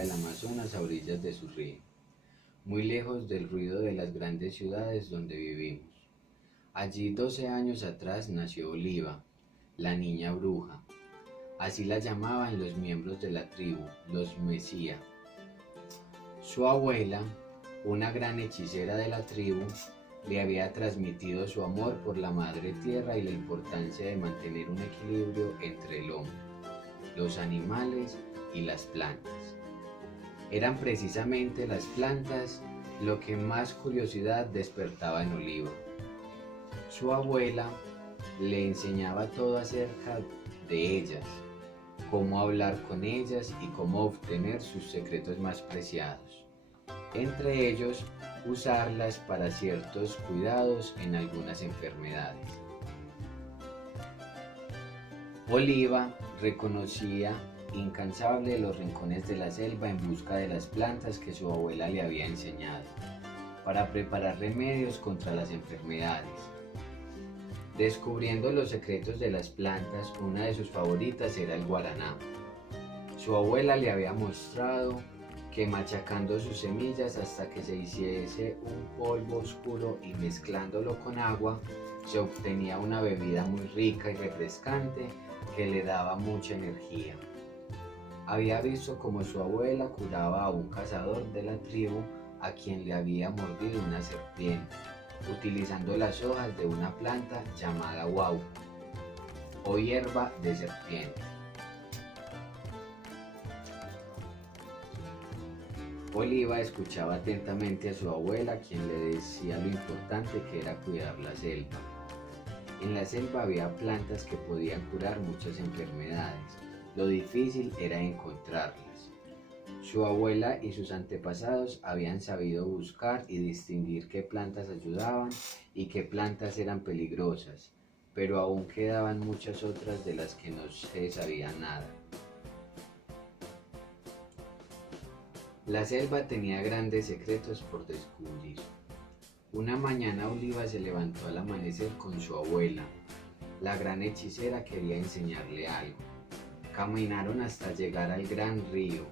del Amazonas a orillas de su río, muy lejos del ruido de las grandes ciudades donde vivimos. Allí 12 años atrás nació Oliva, la niña bruja. Así la llamaban los miembros de la tribu, los Mesía. Su abuela, una gran hechicera de la tribu, le había transmitido su amor por la madre tierra y la importancia de mantener un equilibrio entre el hombre, los animales y las plantas. Eran precisamente las plantas lo que más curiosidad despertaba en Oliva. Su abuela le enseñaba todo acerca de ellas, cómo hablar con ellas y cómo obtener sus secretos más preciados. Entre ellos, usarlas para ciertos cuidados en algunas enfermedades. Oliva reconocía incansable los rincones de la selva en busca de las plantas que su abuela le había enseñado, para preparar remedios contra las enfermedades. Descubriendo los secretos de las plantas, una de sus favoritas era el guaraná. Su abuela le había mostrado que machacando sus semillas hasta que se hiciese un polvo oscuro y mezclándolo con agua, se obtenía una bebida muy rica y refrescante que le daba mucha energía. Había visto cómo su abuela curaba a un cazador de la tribu a quien le había mordido una serpiente, utilizando las hojas de una planta llamada guauco, o hierba de serpiente. Oliva escuchaba atentamente a su abuela, quien le decía lo importante que era cuidar la selva. En la selva había plantas que podían curar muchas enfermedades. Lo difícil era encontrarlas. Su abuela y sus antepasados habían sabido buscar y distinguir qué plantas ayudaban y qué plantas eran peligrosas, pero aún quedaban muchas otras de las que no se sabía nada. La selva tenía grandes secretos por descubrir. Una mañana Oliva se levantó al amanecer con su abuela. La gran hechicera quería enseñarle algo. Caminaron hasta llegar al gran río.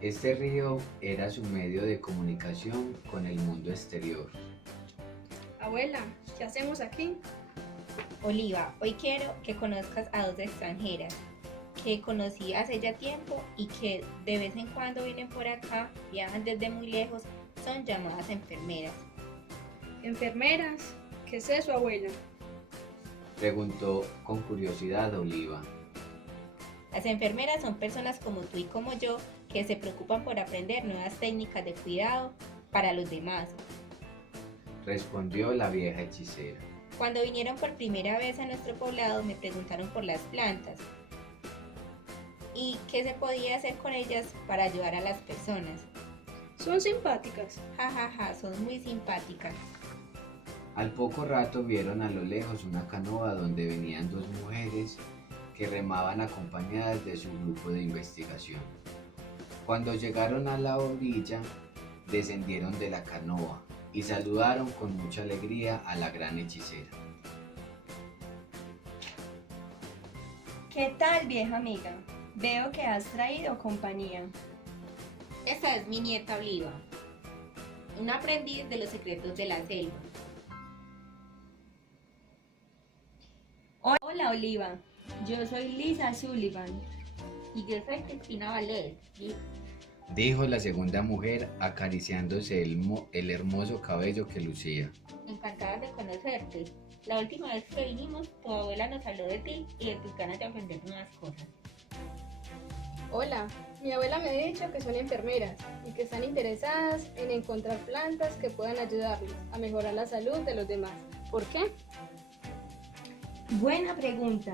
Este río era su medio de comunicación con el mundo exterior. Abuela, ¿qué hacemos aquí? Oliva, hoy quiero que conozcas a dos extranjeras que conocí hace ya tiempo y que de vez en cuando vienen por acá, viajan desde muy lejos, son llamadas enfermeras. ¿Enfermeras? ¿Qué es eso, abuela? Preguntó con curiosidad Oliva. Las enfermeras son personas como tú y como yo que se preocupan por aprender nuevas técnicas de cuidado para los demás. Respondió la vieja hechicera. Cuando vinieron por primera vez a nuestro poblado me preguntaron por las plantas y qué se podía hacer con ellas para ayudar a las personas. Son simpáticas. Ja, ja, ja, son muy simpáticas. Al poco rato vieron a lo lejos una canoa donde venían dos mujeres que remaban acompañadas de su grupo de investigación. Cuando llegaron a la orilla, descendieron de la canoa y saludaron con mucha alegría a la gran hechicera. ¿Qué tal, vieja amiga? Veo que has traído compañía. Esta es mi nieta Oliva, un aprendiz de los secretos de la selva. Hola, Oliva. Yo soy Lisa Sullivan. Y yo soy Cristina Valdés. Dijo la segunda mujer acariciándose el hermoso cabello que lucía. Encantada de conocerte. La última vez que vinimos, tu abuela nos habló de ti y de tus ganas de aprender nuevas cosas. Hola, mi abuela me ha dicho que son enfermeras y que están interesadas en encontrar plantas que puedan ayudarles a mejorar la salud de los demás. ¿Por qué? Buena pregunta.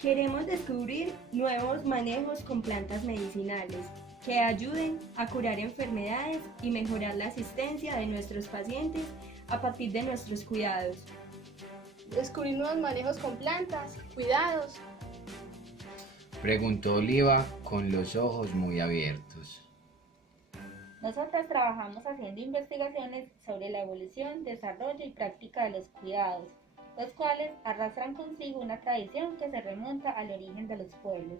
Queremos descubrir nuevos manejos con plantas medicinales que ayuden a curar enfermedades y mejorar la asistencia de nuestros pacientes a partir de nuestros cuidados. Descubrir nuevos manejos con plantas, cuidados. Preguntó Oliva con los ojos muy abiertos. Nosotras trabajamos haciendo investigaciones sobre la evolución, desarrollo y práctica de los cuidados, los cuales arrastran consigo una tradición que se remonta al origen de los pueblos.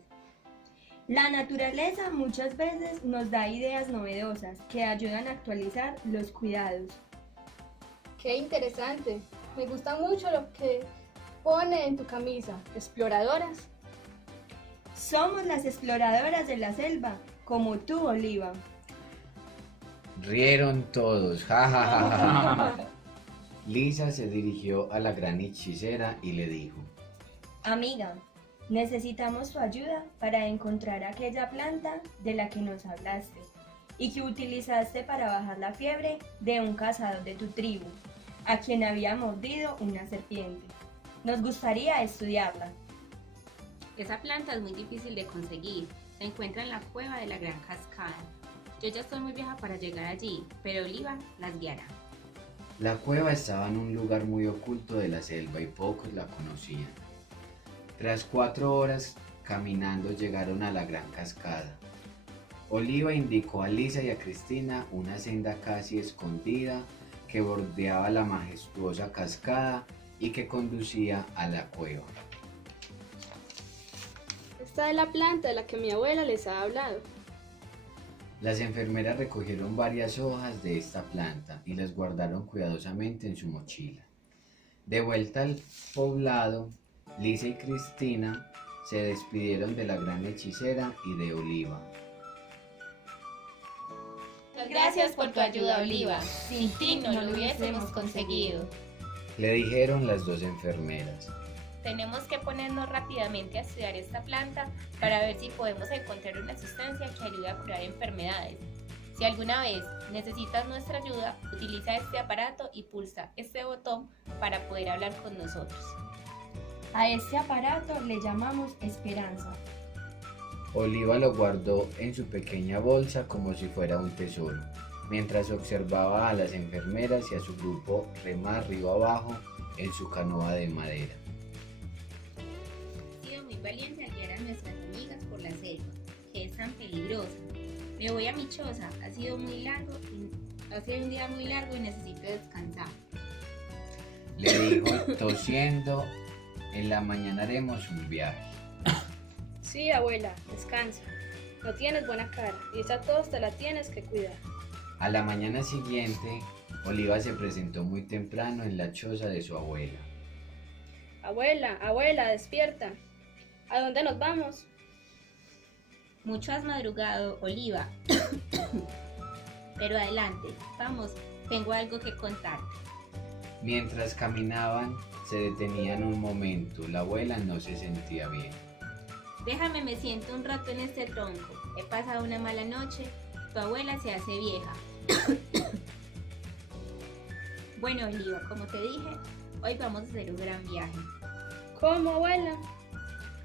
La naturaleza muchas veces nos da ideas novedosas que ayudan a actualizar los cuidados. Qué interesante. Me gusta mucho lo que pone en tu camisa. Exploradoras. Somos las exploradoras de la selva, como tú, Oliva. Rieron todos, ja ja ja ja, ja. Lisa se dirigió a la gran hechicera y le dijo: Amiga, necesitamos tu ayuda para encontrar aquella planta de la que nos hablaste y que utilizaste para bajar la fiebre de un cazador de tu tribu, a quien había mordido una serpiente. Nos gustaría estudiarla. Esa planta es muy difícil de conseguir. Se encuentra en la cueva de la Gran Cascada. Yo ya estoy muy vieja para llegar allí, pero Oliva las guiará. La cueva estaba en un lugar muy oculto de la selva y pocos la conocían. Tras 4 horas caminando llegaron a la gran cascada. Oliva indicó a Lisa y a Cristina una senda casi escondida que bordeaba la majestuosa cascada y que conducía a la cueva. Esta es la planta de la que mi abuela les ha hablado. Las enfermeras recogieron varias hojas de esta planta y las guardaron cuidadosamente en su mochila. De vuelta al poblado, Lisa y Cristina se despidieron de la gran hechicera y de Oliva. Gracias por tu ayuda, Oliva. Sin ti no lo hubiésemos conseguido. Le dijeron las 2 enfermeras. Tenemos que ponernos rápidamente a estudiar esta planta para ver si podemos encontrar una sustancia que ayude a curar enfermedades. Si alguna vez necesitas nuestra ayuda, utiliza este aparato y pulsa este botón para poder hablar con nosotros. A este aparato le llamamos esperanza. Oliva lo guardó en su pequeña bolsa como si fuera un tesoro, mientras observaba a las enfermeras y a su grupo remar río abajo en su canoa de madera. Ha sido muy valiente al guiar a nuestras amigas por la selva, que es tan peligrosa. Me voy a mi choza, ha sido un día muy largo y necesito descansar. Le dijo tosiendo: en la mañana haremos un viaje. Sí, abuela, descansa. No tienes buena cara y esa tos te la tienes que cuidar. A la mañana siguiente, Oliva se presentó muy temprano en la choza de su abuela. Abuela, abuela, despierta. ¿A dónde nos vamos? Mucho has madrugado, Oliva. Pero adelante, vamos, tengo algo que contarte. Mientras caminaban, se detenían un momento. La abuela no se sentía bien. Déjame, me siento un rato en este tronco. He pasado una mala noche. Tu abuela se hace vieja. Bueno, Oliva, como te dije, hoy vamos a hacer un gran viaje. ¿Cómo, abuela?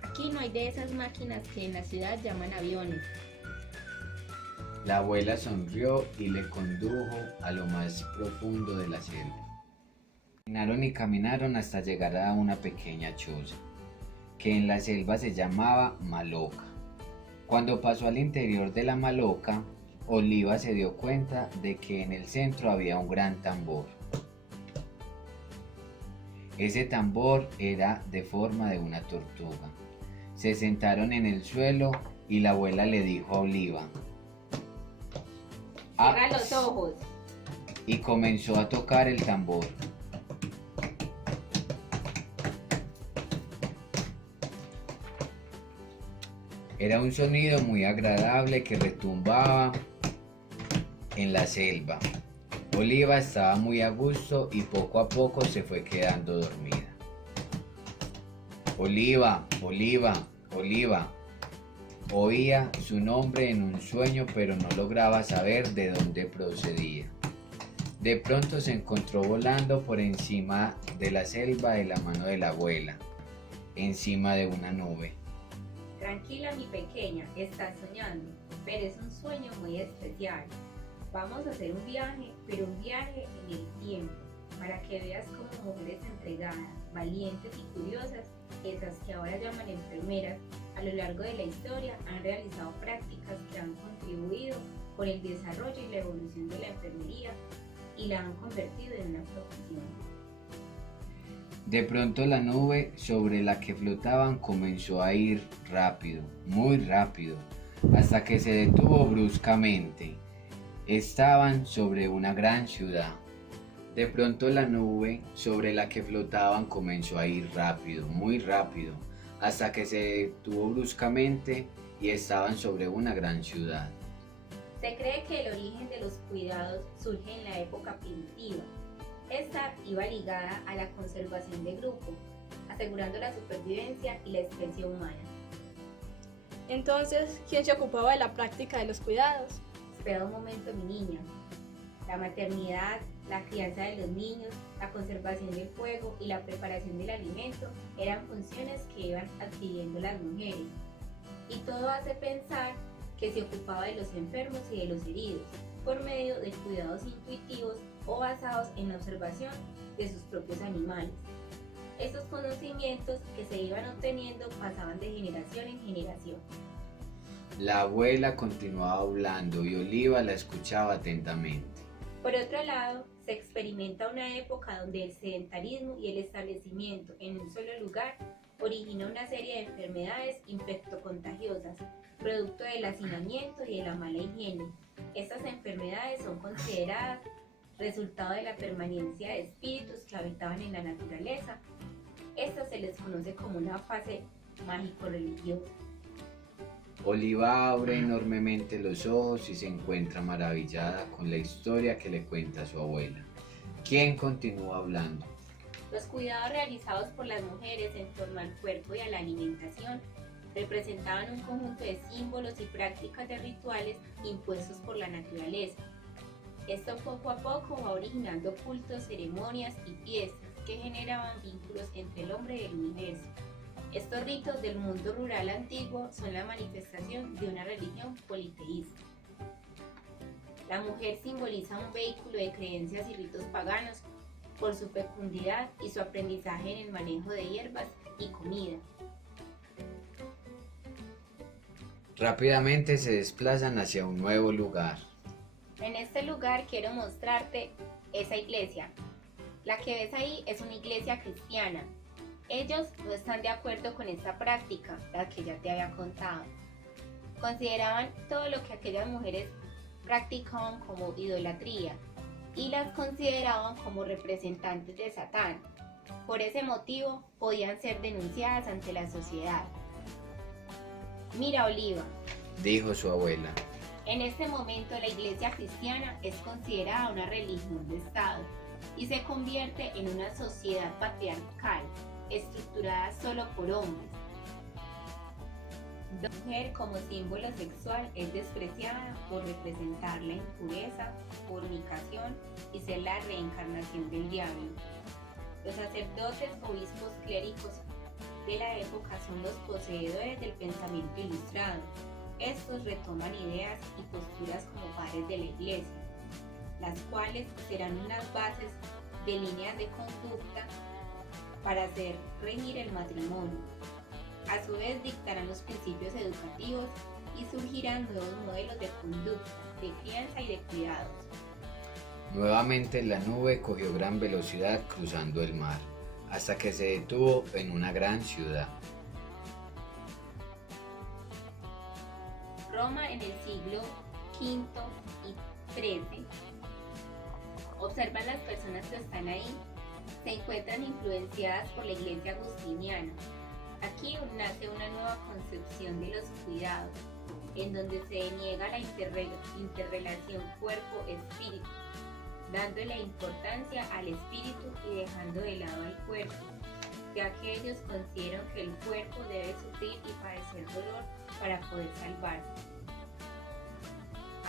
Aquí no hay de esas máquinas que en la ciudad llaman aviones. La abuela sonrió y le condujo a lo más profundo de la selva. Caminaron y caminaron hasta llegar a una pequeña choza, que en la selva se llamaba Maloca. Cuando pasó al interior de la Maloca, Oliva se dio cuenta de que en el centro había un gran tambor. Ese tambor era de forma de una tortuga. Se sentaron en el suelo y la abuela le dijo a Oliva: Cierra los ojos. y comenzó a tocar el tambor. Era un sonido muy agradable que retumbaba en la selva. Oliva estaba muy a gusto y poco a poco se fue quedando dormida. Oliva, Oliva, Oliva. Oía su nombre en un sueño, pero no lograba saber de dónde procedía. De pronto se encontró volando por encima de la selva de la mano de la abuela, encima de una nube. Tranquila, mi pequeña, estás soñando, pero es un sueño muy especial. Vamos a hacer un viaje, pero un viaje en el tiempo, para que veas cómo mujeres entregadas, valientes y curiosas, esas que ahora llaman enfermeras, a lo largo de la historia han realizado prácticas que han contribuido con el desarrollo y la evolución de la enfermería y la han convertido en una profesión. De pronto la nube sobre la que flotaban comenzó a ir rápido, muy rápido, hasta que se detuvo bruscamente. Estaban sobre una gran ciudad. De pronto la nube sobre la que flotaban comenzó a ir rápido, muy rápido, hasta que se detuvo bruscamente y estaban sobre una gran ciudad. Se cree que el origen de los cuidados surge en la época primitiva. Esta iba ligada a la conservación de grupo, asegurando la supervivencia y la especie humana. Entonces, ¿quién se ocupaba de la práctica de los cuidados? Espera un momento, mi niña. La maternidad, la crianza de los niños, la conservación del fuego y la preparación del alimento eran funciones que iban adquiriendo las mujeres. Y todo hace pensar que se ocupaba de los enfermos y de los heridos, por medio de cuidados intuitivos o basados en la observación de sus propios animales. Estos conocimientos que se iban obteniendo pasaban de generación en generación. La abuela continuaba hablando y Oliva la escuchaba atentamente. Por otro lado, se experimenta una época donde el sedentarismo y el establecimiento en un solo lugar origina una serie de enfermedades infectocontagiosas, producto del hacinamiento y de la mala higiene. Estas enfermedades son consideradas resultado de la permanencia de espíritus que habitaban en la naturaleza. Esta se les conoce como una fase mágico-religiosa. Oliva abre enormemente los ojos y se encuentra maravillada con la historia que le cuenta su abuela. ¿Quién continúa hablando? Los cuidados realizados por las mujeres en torno al cuerpo y a la alimentación representaban un conjunto de símbolos y prácticas de rituales impuestos por la naturaleza. Esto poco a poco va originando cultos, ceremonias y fiestas que generaban vínculos entre el hombre y el universo. Estos ritos del mundo rural antiguo son la manifestación de una religión politeísta. La mujer simboliza un vehículo de creencias y ritos paganos por su fecundidad y su aprendizaje en el manejo de hierbas y comida. Rápidamente se desplazan hacia un nuevo lugar. En este lugar quiero mostrarte esa iglesia. La que ves ahí es una iglesia cristiana. Ellos no están de acuerdo con esta práctica, la que ya te había contado. Consideraban todo lo que aquellas mujeres practicaban como idolatría y las consideraban como representantes de Satán. Por ese motivo podían ser denunciadas ante la sociedad. Mira, Oliva, Dijo su abuela. en este momento la iglesia cristiana es considerada una religión de Estado y se convierte en una sociedad patriarcal, estructurada solo por hombres. La mujer como símbolo sexual es despreciada por representar la impureza, fornicación y ser la reencarnación del diablo. Los sacerdotes, obispos, clérigos de la época son los poseedores del pensamiento ilustrado. Estos retoman ideas y posturas como padres de la iglesia, las cuales serán unas bases de líneas de conducta para hacer regir el matrimonio. A su vez dictarán los principios educativos y surgirán nuevos modelos de conducta, de crianza y de cuidados. Nuevamente la nube cogió gran velocidad cruzando el mar, hasta que se detuvo en una gran ciudad. Roma en el siglo V y XIII. Observan las personas que están ahí, se encuentran influenciadas por la iglesia agustiniana. Aquí nace una nueva concepción de los cuidados, en donde se deniega la interrelación cuerpo-espíritu, dándole importancia al espíritu y dejando de lado al cuerpo, ya que ellos consideran que el cuerpo debe sufrir y padecer dolor para poder salvarse.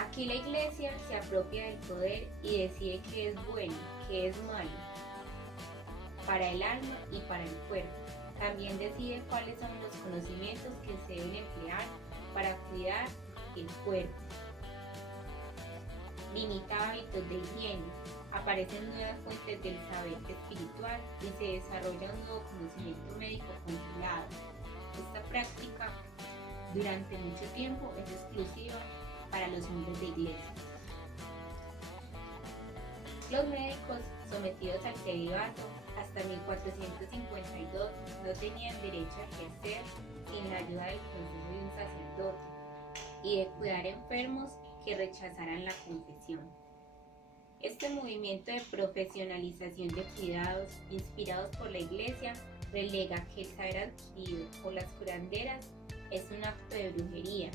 Aquí la iglesia se apropia del poder y decide qué es bueno, qué es malo, para el alma y para el cuerpo. También decide cuáles son los conocimientos que se deben emplear para cuidar el cuerpo. Limita hábitos de higiene. Aparecen nuevas fuentes del saber espiritual y se desarrolla un nuevo conocimiento médico controlado. Esta práctica durante mucho tiempo es exclusiva para los hombres de iglesia. Los médicos sometidos al celibato hasta 1452 no tenían derecho a ejercer sin la ayuda del consejo de un sacerdote y de cuidar enfermos que rechazaran la confesión. Este movimiento de profesionalización de cuidados, inspirados por la Iglesia, relega que el saber adquirido por las curanderas es un acto de brujería,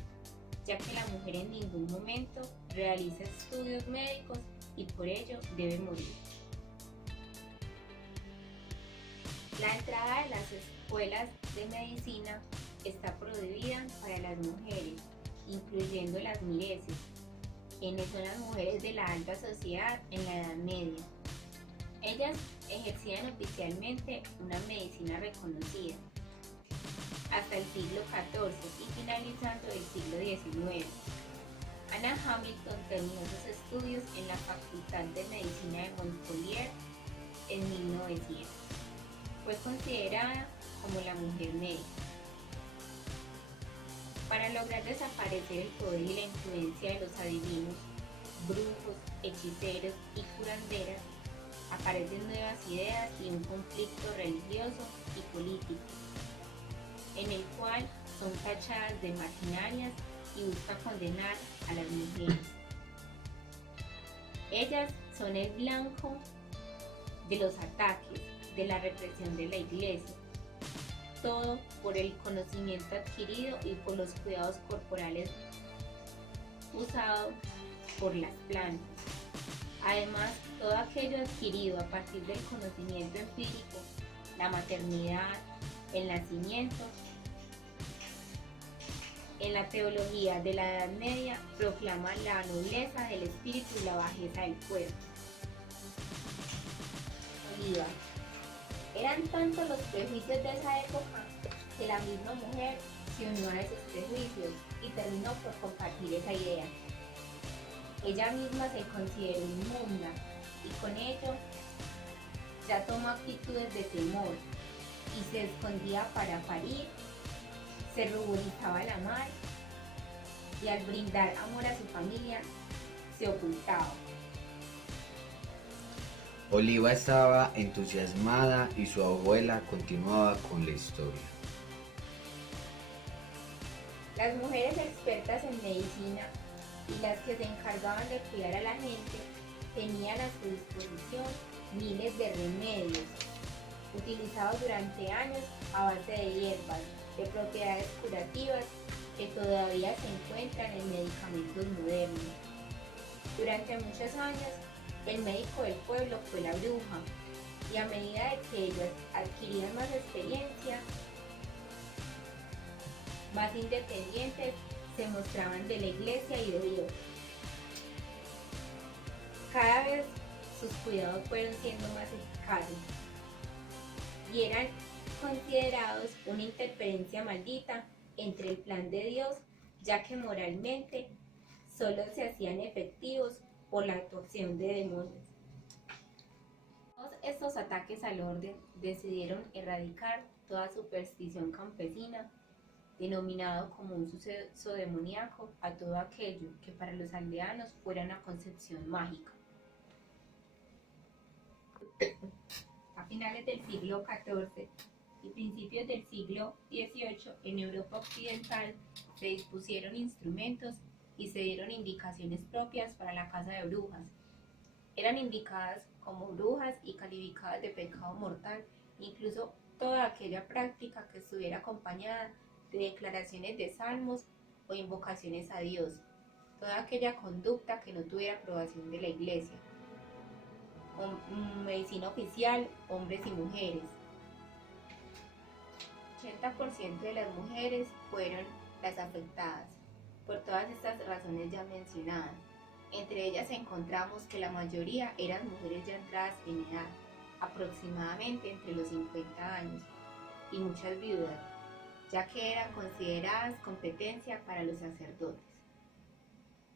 ya que la mujer en ningún momento realiza estudios médicos y por ello debe morir. La entrada de las escuelas de medicina está prohibida para las mujeres, incluyendo las mireses, quienes son las mujeres de la alta sociedad en la Edad Media. Ellas ejercían oficialmente una medicina reconocida hasta el siglo XIV y finalizando el siglo XIX. Anna Hamilton terminó sus estudios en la Facultad de Medicina de Montpellier en 1900. Fue considerada como la mujer médica. Para lograr desaparecer el poder y la influencia de los adivinos, brujos, hechiceros y curanderas, aparecen nuevas ideas y un conflicto religioso y político, en el cual son tachadas de marginarias y busca condenar a las mujeres. Ellas son el blanco de los ataques, de la represión de la Iglesia, todo por el conocimiento adquirido y por los cuidados corporales usados por las plantas. Además, todo aquello adquirido a partir del conocimiento empírico, la maternidad, el nacimiento, en la teología de la Edad Media proclama la nobleza del espíritu y la bajeza del cuerpo. Oliva. Eran tantos los prejuicios de esa época que la misma mujer se unió a esos prejuicios y terminó por compartir esa idea. Ella misma se consideró inmunda y con ello ya tomó actitudes de temor y se escondía para parir, se ruborizaba al amar y al brindar amor a su familia se ocultaba. Oliva estaba entusiasmada y su abuela continuaba con la historia. Las mujeres expertas en medicina y las que se encargaban de cuidar a la gente tenían a su disposición miles de remedios utilizados durante años a base de hierbas de propiedades curativas que todavía se encuentran en medicamentos modernos. Durante muchos años, el médico del pueblo fue la bruja, y a medida de que ellas adquirían más experiencia, más independientes, se mostraban de la Iglesia y de Dios. Cada vez sus cuidados fueron siendo más eficaces y eran considerados una interferencia maldita entre el plan de Dios, ya que moralmente solo se hacían efectivos por la actuación de demonios. Todos estos ataques al orden decidieron erradicar toda superstición campesina, denominado como un suceso demoníaco a todo aquello que para los aldeanos fuera una concepción mágica. A finales del siglo XIV y principios del siglo XVIII, en Europa occidental se dispusieron instrumentos y se dieron indicaciones propias para la caza de brujas. Eran indicadas como brujas y calificadas de pecado mortal, incluso toda aquella práctica que estuviera acompañada de declaraciones de salmos o invocaciones a Dios, toda aquella conducta que no tuviera aprobación de la Iglesia. Medicina oficial, hombres y mujeres. 80% de las mujeres fueron las afectadas, por todas estas razones ya mencionadas. Entre ellas encontramos que la mayoría eran mujeres ya entradas en edad, aproximadamente entre los 50 años, y muchas viudas, ya que eran consideradas competencia para los sacerdotes.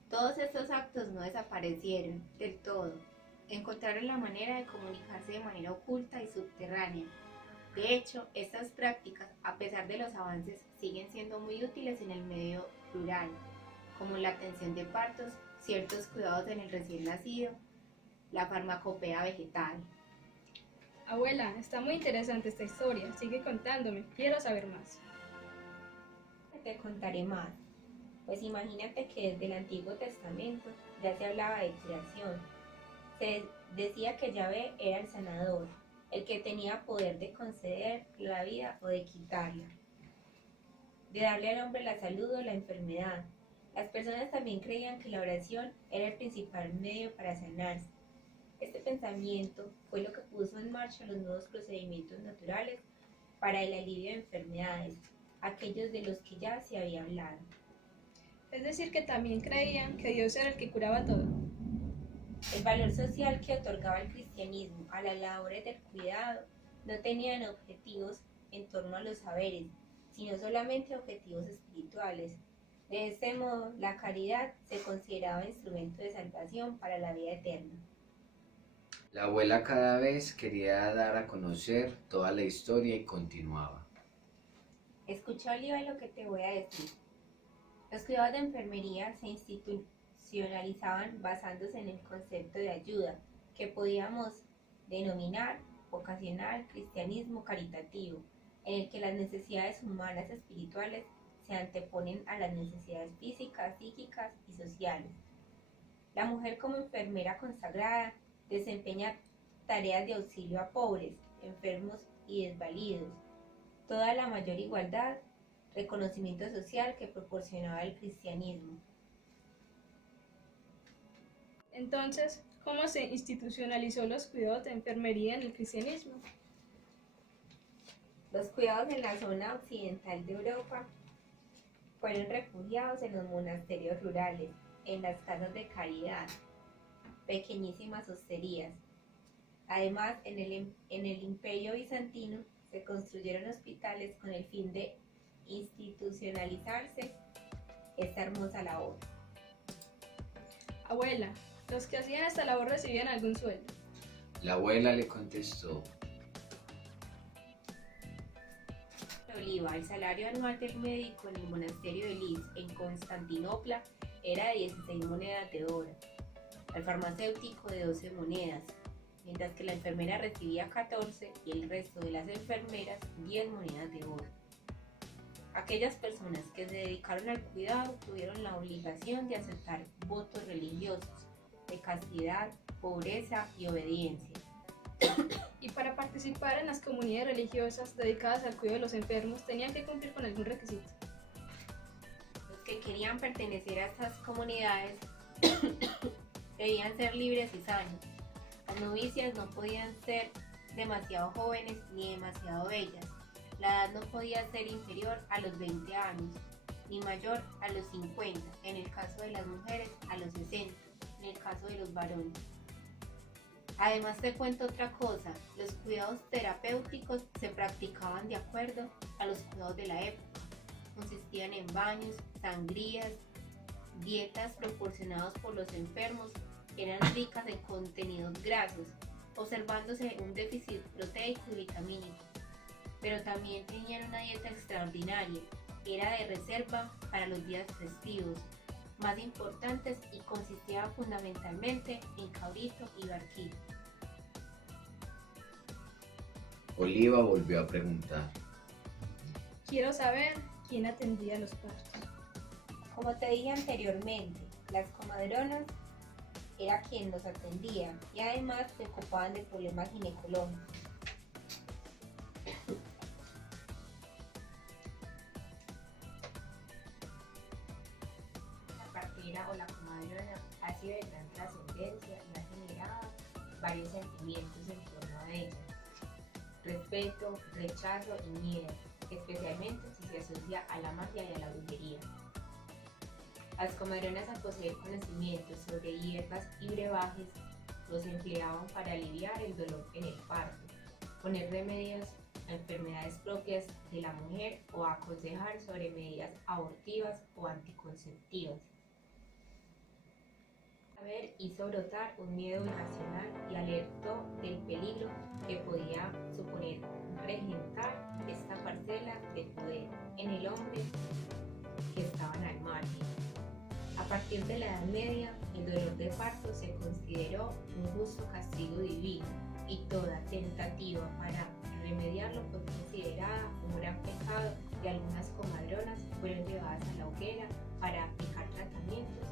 Todos estos actos no desaparecieron del todo, encontraron la manera de comunicarse de manera oculta y subterránea. De hecho, estas prácticas, a pesar de los avances, siguen siendo muy útiles en el medio rural, como la atención de partos, ciertos cuidados en el recién nacido, la farmacopea vegetal. Abuela, está muy interesante esta historia. Sigue contándome. Quiero saber más. Te contaré más. Pues imagínate que desde el Antiguo Testamento ya se hablaba de creación. Se decía que Yahvé era el sanador, el que tenía poder de conceder la vida o de quitarla, de darle al hombre la salud o la enfermedad. Las personas también creían que la oración era el principal medio para sanarse. Este pensamiento fue lo que puso en marcha los nuevos procedimientos naturales para el alivio de enfermedades, aquellos de los que ya se había hablado. Es decir, que también creían que Dios era el que curaba todo. El valor social que otorgaba el cristianismo a las labores del cuidado no tenían objetivos en torno a los saberes, sino solamente objetivos espirituales. De este modo, la caridad se consideraba instrumento de salvación para la vida eterna. La abuela cada vez quería dar a conocer toda la historia y continuaba. Escucha, Oliva, lo que te voy a decir. Los cuidados de enfermería se institucionalizaban basándose en el concepto de ayuda, que podíamos denominar vocacional cristianismo caritativo, en el que las necesidades humanas espirituales se anteponen a las necesidades físicas, psíquicas y sociales. La mujer como enfermera consagrada desempeña tareas de auxilio a pobres, enfermos y desvalidos, toda la mayor igualdad, reconocimiento social que proporcionaba el cristianismo. Entonces, ¿cómo se institucionalizó los cuidados de enfermería en el cristianismo? Los cuidados en la zona occidental de Europa fueron refugiados en los monasterios rurales, en las casas de caridad, pequeñísimas hosterías. Además, en el Imperio Bizantino se construyeron hospitales con el fin de institucionalizarse esta hermosa labor. Abuela, ¿los que hacían esta labor recibían algún sueldo? La abuela le contestó. Oliva, el salario anual del médico en el monasterio de Lis, en Constantinopla, era de 16 monedas de oro, al farmacéutico de 12 monedas, mientras que la enfermera recibía 14 y el resto de las enfermeras 10 monedas de oro. Aquellas personas que se dedicaron al cuidado tuvieron la obligación de aceptar votos religiosos de castidad, pobreza y obediencia. Y para participar en las comunidades religiosas dedicadas al cuidado de los enfermos, tenían que cumplir con algún requisito. Los que querían pertenecer a estas comunidades debían ser libres y sanos. Las novicias no podían ser demasiado jóvenes ni demasiado bellas. La edad no podía ser inferior a los 20 años, ni mayor a los 50, en el caso de las mujeres a los 60, en el caso de los varones. Además te cuento otra cosa, los cuidados terapéuticos se practicaban de acuerdo a los cuidados de la época. Consistían en baños, sangrías, dietas proporcionadas por los enfermos, eran ricas en contenidos grasos, observándose un déficit proteico y vitamínico. Pero también tenían una dieta extraordinaria, era de reserva para los días festivos más importantes y consistía fundamentalmente en cabrito y barquito. Oliva volvió a preguntar. Quiero saber quién atendía los partos. Como te dije anteriormente, las comadronas era quien los atendía y además se ocupaban de problemas ginecológicos. O la comadrona ha sido de gran trascendencia y ha generado varios sentimientos en torno a ella: respeto, rechazo y miedo, especialmente si se asocia a la magia y a la brujería. Las comadronas, al poseer conocimientos sobre hierbas y brebajes, los empleaban para aliviar el dolor en el parto, poner remedios a enfermedades propias de la mujer o aconsejar sobre medidas abortivas o anticonceptivas. Saber hizo brotar un miedo irracional y alertó del peligro que podía suponer regentar esta parcela de poder en el hombre que estaban al margen. A partir de la Edad Media, el dolor de parto se consideró un justo castigo divino y toda tentativa para remediarlo fue considerada un gran pecado y algunas comadronas fueron llevadas a la hoguera para aplicar tratamientos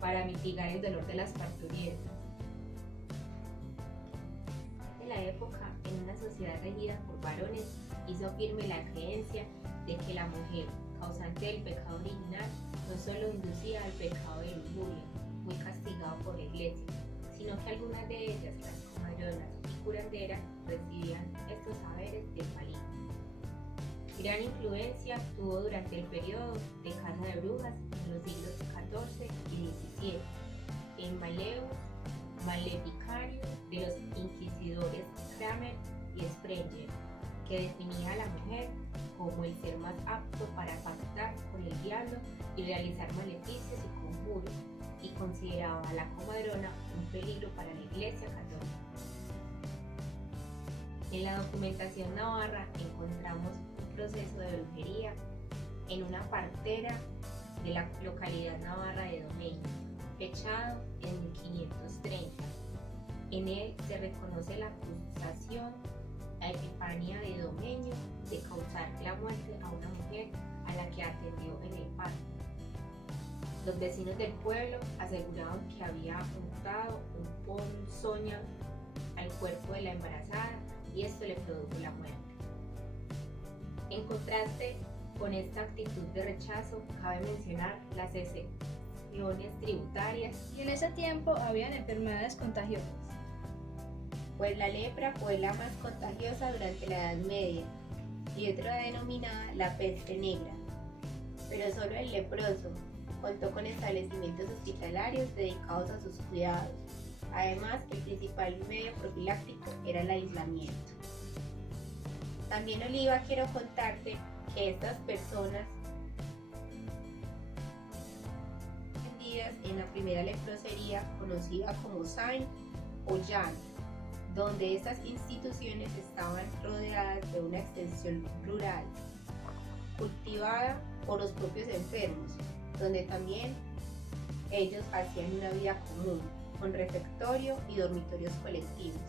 para mitigar el dolor de las parturientas. En la época, en una sociedad regida por varones, hizo firme la creencia de que la mujer, causante del pecado original, no solo inducía al pecado de lujuria, muy castigado por la Iglesia, sino que algunas de ellas, las comadronas y curanderas, recibían estos saberes del maligno. Gran influencia tuvo durante el periodo de caza de brujas en los siglos XIV y XVII, el Maleficario de los inquisidores Kramer y Sprenger, que definía a la mujer como el ser más apto para pactar con el diablo y realizar maleficios y conjuros, y consideraba a la comadrona un peligro para la Iglesia católica. En la documentación navarra encontramos un proceso de brujería en una partera de la localidad navarra de Domeño, fechado en 1530. En él se reconoce la acusación a Epifanía de Domeño de causar la muerte a una mujer a la que atendió en el parto. Los vecinos del pueblo aseguraban que había untado un ponzoña al cuerpo de la embarazada y esto le produjo la muerte. En contraste con esta actitud de rechazo, cabe mencionar las excepciones tributarias, Y en ese tiempo habían enfermedades contagiosas. pues la lepra fue la más contagiosa durante la Edad Media y otra denominada la peste negra. Pero solo el leproso contó con establecimientos hospitalarios dedicados a sus cuidados. Además, el principal medio profiláctico era el aislamiento. También, Oliva, quiero contarte que estas personas atendidas en la primera leprosería conocida como Saint o Jan, donde estas instituciones estaban rodeadas de una extensión rural, cultivada por los propios enfermos, donde también ellos hacían una vida común, con refectorio y dormitorios colectivos.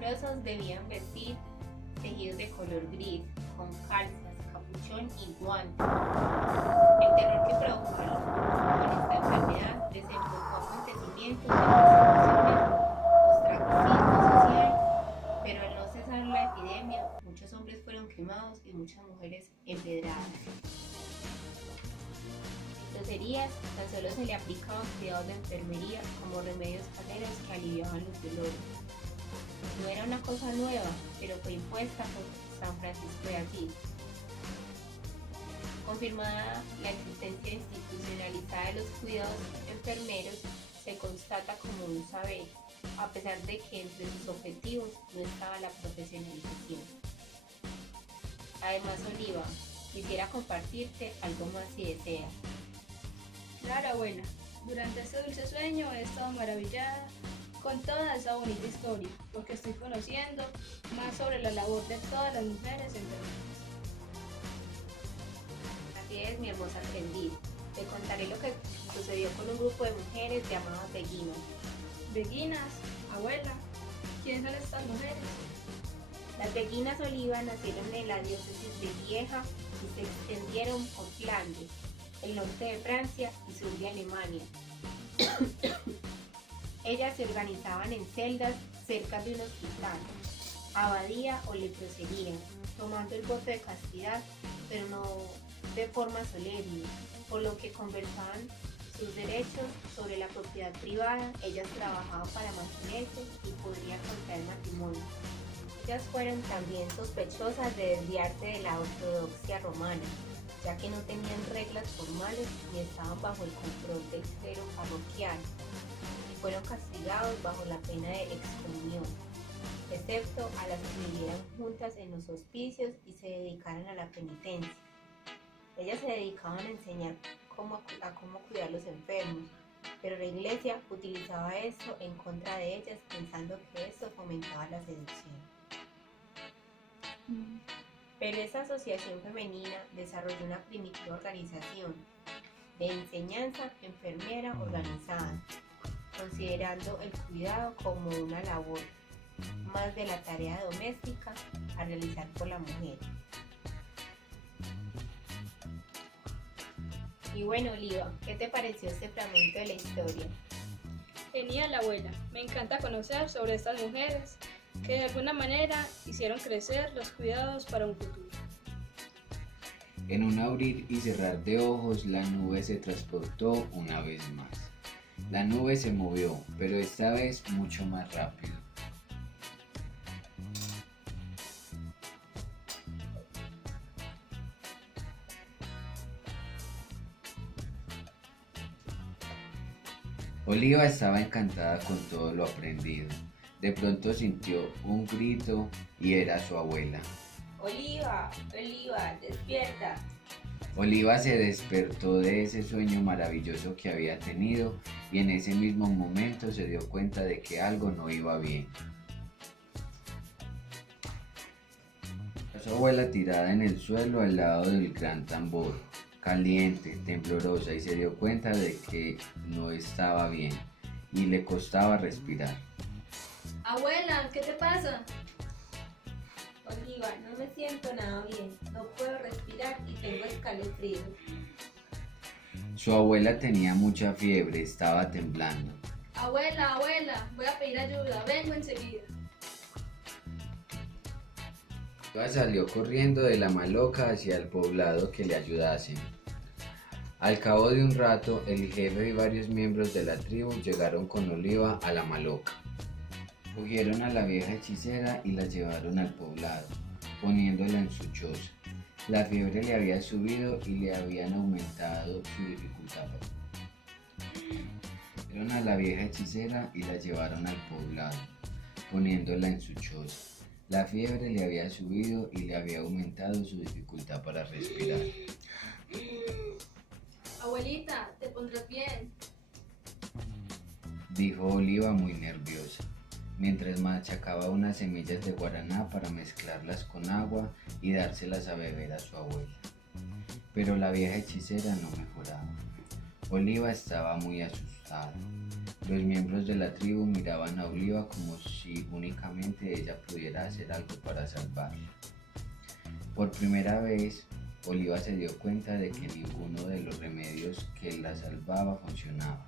Los leprosos debían vestir tejidos de color gris, con calzas, capuchón y guantes. El terror que provocaba esta enfermedad desembocó acontecimientos de persecuciones, ostracismo social, pero al no cesar la epidemia, muchos hombres fueron quemados y muchas mujeres empedradas. Leproserías tan solo se le aplicaban cuidados de enfermería como remedios caseros que aliviaban los dolores. No era una cosa nueva, pero fue impuesta por San Francisco de Asís. Confirmada la existencia institucionalizada de los cuidados enfermeros, se constata como un saber, a pesar de que entre sus objetivos no estaba la profesionalización. Además, Oliva, quisiera compartirte algo más si deseas. Claro, abuela. Durante este dulce sueño he estado maravillada con toda esa bonita historia, porque estoy conociendo más sobre la labor de todas las mujeres enfermeras. Así es, mi hermosa aprendiz. Te contaré lo que sucedió con un grupo de mujeres llamadas beguinas. Beguinas, abuela, ¿quiénes son estas mujeres? Las beguinas Oliva nacieron en la diócesis de Lieja y se extendieron por Flandes, el norte de Francia y sur de Alemania. Ellas se organizaban en celdas cerca de un hospital, abadía o leprosería, tomando el voto de castidad, pero no de forma solemne, por lo que conversaban sus derechos sobre la propiedad privada. Ellas trabajaban para mantenerse y podrían contraer matrimonio. Ellas fueron también sospechosas de desviarse de la ortodoxia romana, ya que no tenían reglas formales ni estaban bajo el control del clero parroquial, y fueron castigados bajo la pena de excomunión, excepto a las que vivieran juntas en los hospicios y se dedicaran a la penitencia. Ellas se dedicaban a enseñar cómo cuidar a los enfermos, pero la Iglesia utilizaba esto en contra de ellas, pensando que esto fomentaba la seducción. Pero esta asociación femenina desarrolló una primitiva organización de enseñanza enfermera organizada, considerando el cuidado como una labor más de la tarea doméstica a realizar por la mujer. Y bueno, Oliva, ¿qué te pareció este fragmento de la historia? Genial, abuela. Me encanta conocer sobre estas mujeres que de alguna manera hicieron crecer los cuidados para un futuro. En un abrir y cerrar de ojos, la nube se transportó una vez más. La nube se movió, pero esta vez mucho más rápido. Oliva estaba encantada con todo lo aprendido. De pronto sintió un grito y era su abuela. Oliva, Oliva, despierta. Oliva se despertó de ese sueño maravilloso que había tenido y en ese mismo momento se dio cuenta de que algo no iba bien. Su abuela tirada en el suelo al lado del gran tambor, caliente, temblorosa, y se dio cuenta de que no estaba bien y le costaba respirar. Abuela, ¿qué te pasa? Oliva, no me siento nada bien, no puedo respirar y tengo escalofríos. Su abuela tenía mucha fiebre, estaba temblando. Abuela, abuela, voy a pedir ayuda, vengo enseguida. Oliva salió corriendo de la maloca hacia el poblado que le ayudasen. Al cabo de un rato, el jefe y varios miembros de la tribu llegaron con Oliva a la maloca. Cogieron a la vieja hechicera y la llevaron al poblado, poniéndola en su choza. La fiebre le había subido y le habían aumentado su dificultad. Cogieron a la vieja hechicera y la llevaron al poblado, poniéndola en su choza. La fiebre le había subido y le había aumentado su dificultad para respirar. Abuelita, te pondrás bien. Dijo Oliva muy nerviosa, mientras machacaba unas semillas de guaraná para mezclarlas con agua y dárselas a beber a su abuela. Pero la vieja hechicera no mejoraba. Oliva estaba muy asustada. Los miembros de la tribu miraban a Oliva como si únicamente ella pudiera hacer algo para salvarla. Por primera vez, Oliva se dio cuenta de que ninguno de los remedios que la salvaba funcionaba.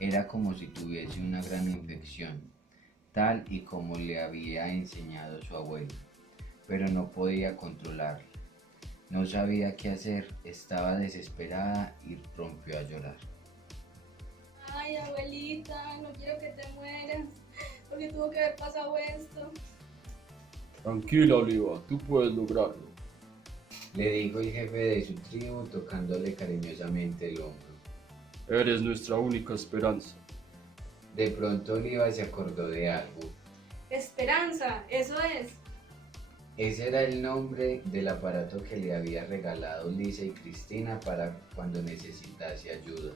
Era como si tuviese una gran infección, tal y como le había enseñado su abuela, pero no podía controlarla. No sabía qué hacer, estaba desesperada y rompió a llorar. Ay, abuelita, no quiero que te mueras, porque tuvo que haber pasado esto. Tranquila, Oliva, tú puedes lograrlo. Le dijo el jefe de su tribu tocándole cariñosamente el hombro. Eres nuestra única esperanza. De pronto Oliva se acordó de algo. Esperanza, eso es. Ese era el nombre del aparato que le había regalado Lisa y Cristina para cuando necesitase ayuda.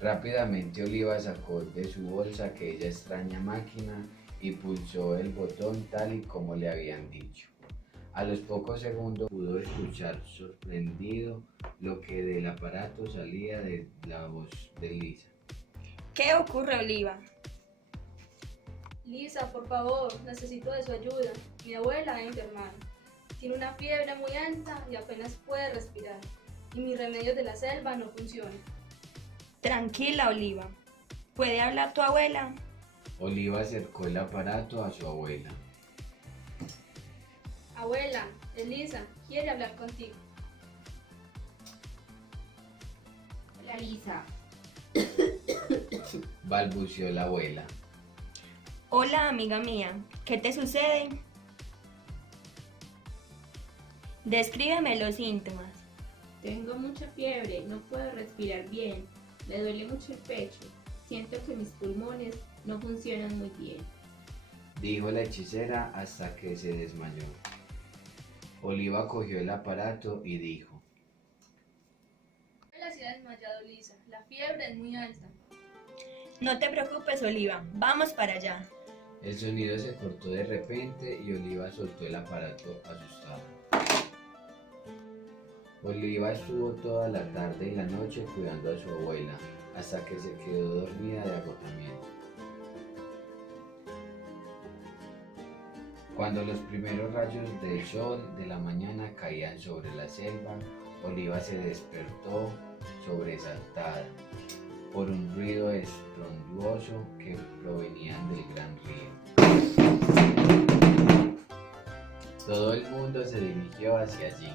Rápidamente Oliva sacó de su bolsa aquella extraña máquina y pulsó el botón tal y como le habían dicho. A los pocos segundos pudo escuchar sorprendido lo que del aparato salía de la voz de Lisa. ¿Qué ocurre, Oliva? Lisa, por favor, necesito de su ayuda. Mi abuela es enfermada. Tiene una fiebre muy alta y apenas puede respirar. Y mis remedios de la selva no funcionan. Tranquila, Oliva. ¿Puede hablar tu abuela? Oliva acercó el aparato a su abuela. Abuela, Elisa, quiere hablar contigo. Hola, Lisa. Balbuceó la abuela. Hola, amiga mía. ¿Qué te sucede? Descríbeme los síntomas. Tengo mucha fiebre, no puedo respirar bien, me duele mucho el pecho, siento que mis pulmones no funcionan muy bien. Dijo la hechicera hasta que se desmayó. Oliva cogió el aparato y dijo. La se ha desmayado, Lisa. La fiebre es muy alta. No te preocupes, Oliva. Vamos para allá. El sonido se cortó de repente y Oliva soltó el aparato asustada. Oliva estuvo toda la tarde y la noche cuidando a su abuela, hasta que se quedó dormida de agotamiento. Cuando los primeros rayos del sol de la mañana caían sobre la selva, Oliva se despertó sobresaltada por un ruido estruendoso que provenía del gran río. Todo el mundo se dirigió hacia allí.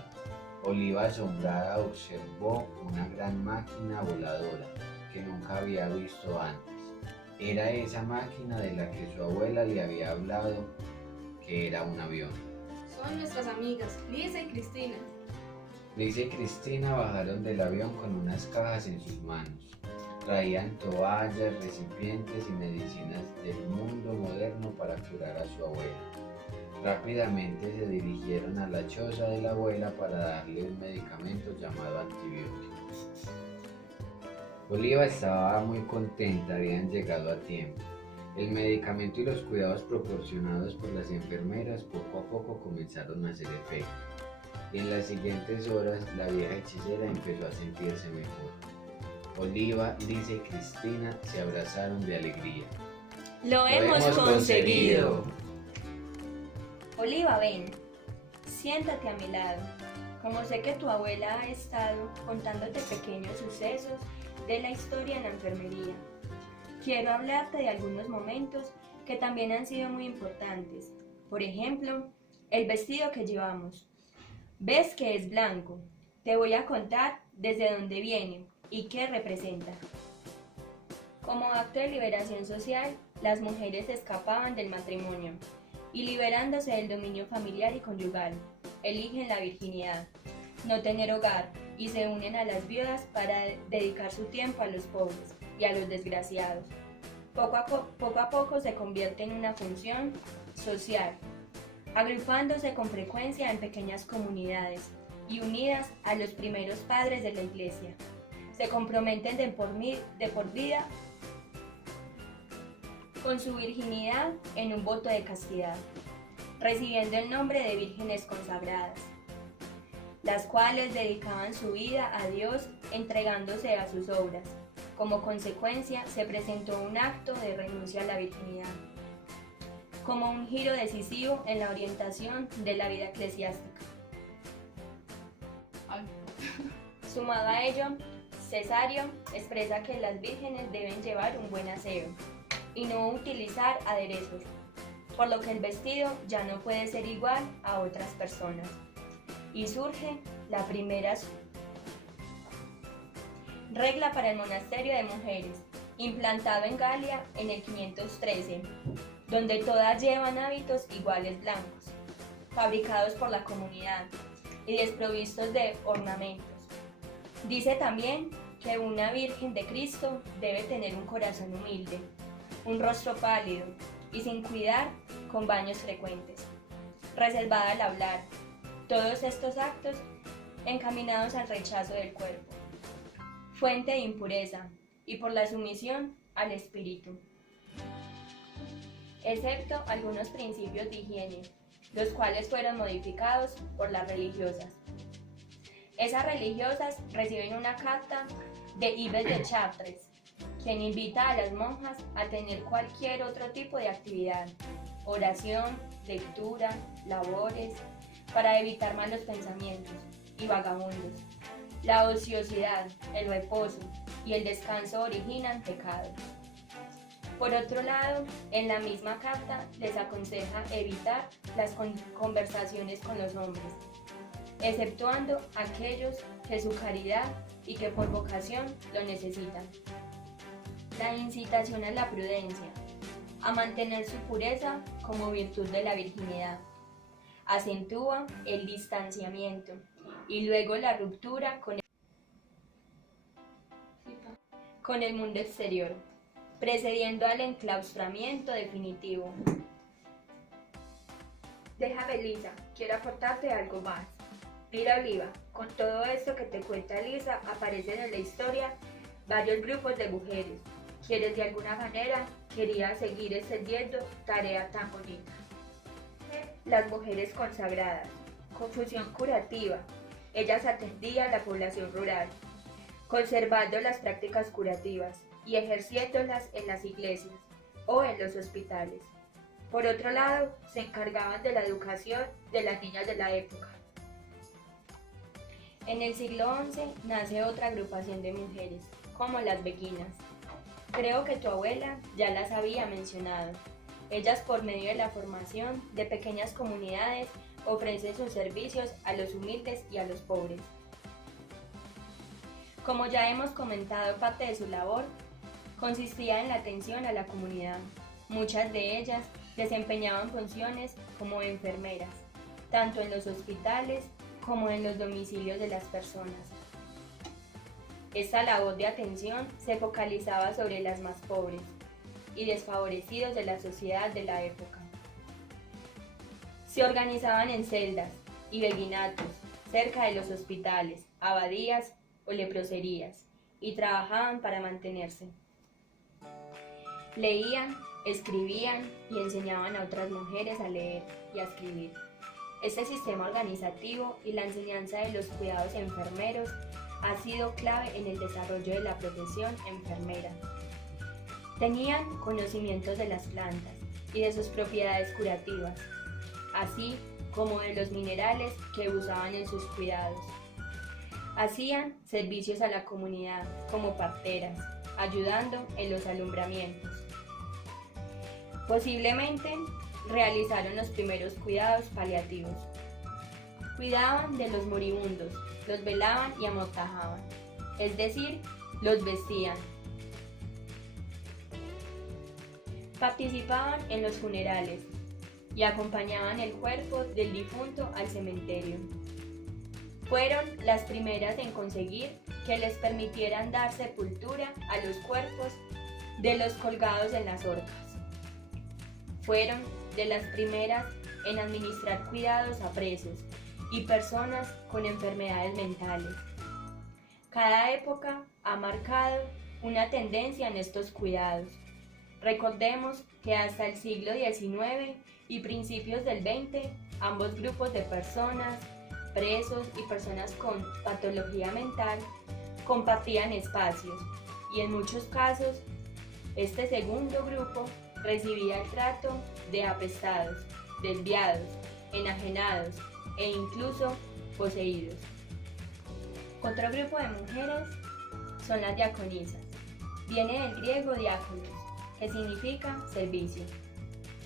Oliva, asombrada, observó una gran máquina voladora que nunca había visto antes. Era esa máquina de la que su abuela le había hablado, que era un avión. Son nuestras amigas, Lisa y Cristina. Lisa y Cristina bajaron del avión con unas cajas en sus manos. Traían toallas, recipientes y medicinas del mundo moderno para curar a su abuela. Rápidamente se dirigieron a la choza de la abuela para darle un medicamento llamado antibiótico. Oliva estaba muy contenta, habían llegado a tiempo. El medicamento y los cuidados proporcionados por las enfermeras poco a poco comenzaron a hacer efecto. Y en las siguientes horas la vieja hechicera empezó a sentirse mejor. Oliva, Lisa y Cristina se abrazaron de alegría. ¡Lo hemos conseguido! Oliva, ven, siéntate a mi lado. Como sé que tu abuela ha estado contándote pequeños sucesos de la historia en la enfermería, quiero hablarte de algunos momentos que también han sido muy importantes. Por ejemplo, el vestido que llevamos. ¿Ves que es blanco? Te voy a contar desde dónde viene y qué representa. Como acto de liberación social, las mujeres escapaban del matrimonio y, liberándose del dominio familiar y conyugal, eligen la virginidad, no tener hogar, y se unen a las viudas para dedicar su tiempo a los pobres y a los desgraciados. Poco a poco se convierte en una función social, agrupándose con frecuencia en pequeñas comunidades y unidas a los primeros padres de la iglesia. Se comprometen de por vida con su virginidad en un voto de castidad, recibiendo el nombre de vírgenes consagradas, las cuales dedicaban su vida a Dios entregándose a sus obras. Como consecuencia, se presentó un acto de renuncia a la virginidad, como un giro decisivo en la orientación de la vida eclesiástica. Sumado a ello, Cesario expresa que las vírgenes deben llevar un buen aseo y no utilizar aderezos, por lo que el vestido ya no puede ser igual a otras personas. Y surge la primera regla para el monasterio de mujeres, implantado en Galia en el 513, donde todas llevan hábitos iguales blancos, fabricados por la comunidad y desprovistos de ornamentos. Dice también que una Virgen de Cristo debe tener un corazón humilde, un rostro pálido y sin cuidar, con baños frecuentes, reservada al hablar. Todos estos actos encaminados al rechazo del cuerpo, fuente de impureza, y por la sumisión al espíritu, excepto algunos principios de higiene, los cuales fueron modificados por las religiosas. Esas religiosas reciben una carta de Yves de Chartres, quien invita a las monjas a tener cualquier otro tipo de actividad, oración, lectura, labores, para evitar malos pensamientos y vagabundos. La ociosidad, el reposo y el descanso originan pecado. Por otro lado, en la misma carta les aconseja evitar las conversaciones con los hombres, exceptuando aquellos que su caridad y que por vocación lo necesitan. La incitación a la prudencia, a mantener su pureza como virtud de la virginidad, acentúa el distanciamiento y luego la ruptura con el mundo exterior, precediendo al enclaustramiento definitivo. Déjame, Lisa, quiero aportarte algo más. Mira, Oliva, con todo esto que te cuenta Lisa, aparecen en la historia varios grupos de mujeres, quienes de alguna manera querían seguir extendiendo tarea tan bonita. Las mujeres consagradas, confusión curativa, ellas atendían a la población rural, conservando las prácticas curativas y ejerciéndolas en las iglesias o en los hospitales. Por otro lado, se encargaban de la educación de las niñas de la época. En el siglo XI nace otra agrupación de mujeres, como las beguinas. Creo que tu abuela ya las había mencionado. Ellas, por medio de la formación de pequeñas comunidades, ofrecen sus servicios a los humildes y a los pobres. Como ya hemos comentado, parte de su labor consistía en la atención a la comunidad. Muchas de ellas desempeñaban funciones como enfermeras, tanto en los hospitales como en los domicilios de las personas. Esta labor de atención se focalizaba sobre las más pobres y desfavorecidos de la sociedad de la época. Se organizaban en celdas y beguinatos cerca de los hospitales, abadías o leproserías y trabajaban para mantenerse. Leían, escribían y enseñaban a otras mujeres a leer y a escribir. Este sistema organizativo y la enseñanza de los cuidados enfermeros ha sido clave en el desarrollo de la profesión enfermera. Tenían conocimientos de las plantas y de sus propiedades curativas, así como de los minerales que usaban en sus cuidados. Hacían servicios a la comunidad como parteras, ayudando en los alumbramientos. Posiblemente realizaron los primeros cuidados paliativos. Cuidaban de los moribundos, los velaban y amortajaban, es decir, los vestían. Participaban en los funerales y acompañaban el cuerpo del difunto al cementerio. Fueron las primeras en conseguir que les permitieran dar sepultura a los cuerpos de los colgados en las horcas. Fueron de las primeras en administrar cuidados a presos y personas con enfermedades mentales. Cada época ha marcado una tendencia en estos cuidados. Recordemos que hasta el siglo XIX y principios del XX, ambos grupos de personas, presos y personas con patología mental, compartían espacios y en muchos casos este segundo grupo recibía el trato de apestados, desviados, enajenados e incluso poseídos. Otro grupo de mujeres son las diaconisas. Viene del griego diáconos, que significa servicio.